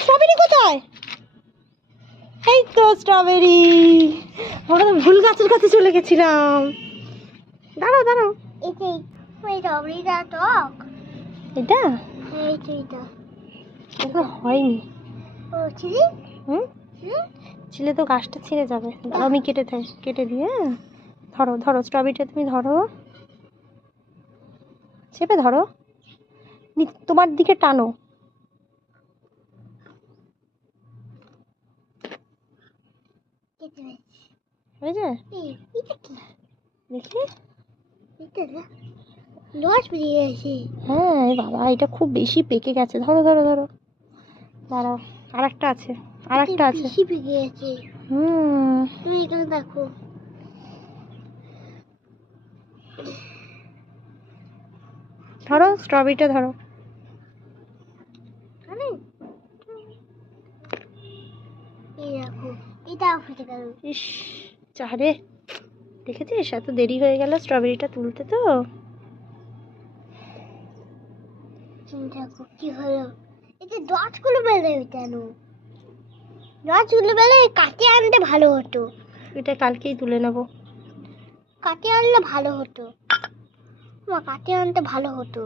Strawberry কোথায়? এই তো স্ট্রবেরি। আমরা তো ভুল গাছের কাছে চলে গেছিলাম। দাঁড়াও দাঁড়াও, স্ট্রবেরিটা টক। এটা এইটা এখনো হয়নি। ও চিনি। হুম, ছিলে তো গাছটা ছিঁড়ে যাবে। দাঁড়াও, আমি কেটে দিয়ে। ধরো ধরো, স্ট্রবেরিটা তুমি ধরো, চেপে ধরো, তোমার দিকে টানো। হয়েছে? এটা কি? দেখি। এটা না রস বেরিয়ে গেছে। হ্যাঁ এ বাবা, এটা খুব বেশি পেকে গেছে। ধরো ধরো ধরো, দাঁড়াও, আরেকটা আছে, আরেকটা আছে। বেশি পেকে গেছে। তুমি এখানে দেখো। ধরো স্ট্রবেরিটা ধরো। এই দেখো, এটাও ফেটে গেল। ইস, চারে দেখেছিস এত দেরি হয়ে গেল স্ট্রবেরিটা তুলতে। তো দেখো কি হলো, এতে ডটগুলো বেরোয় কেন? ডটগুলো বেরোয়, কাটে আনতে ভালো হতো। এটা কালকেই তুলে নেবো। কাটে আনলে ভালো হতো, কাটে আনতে ভালো হতো।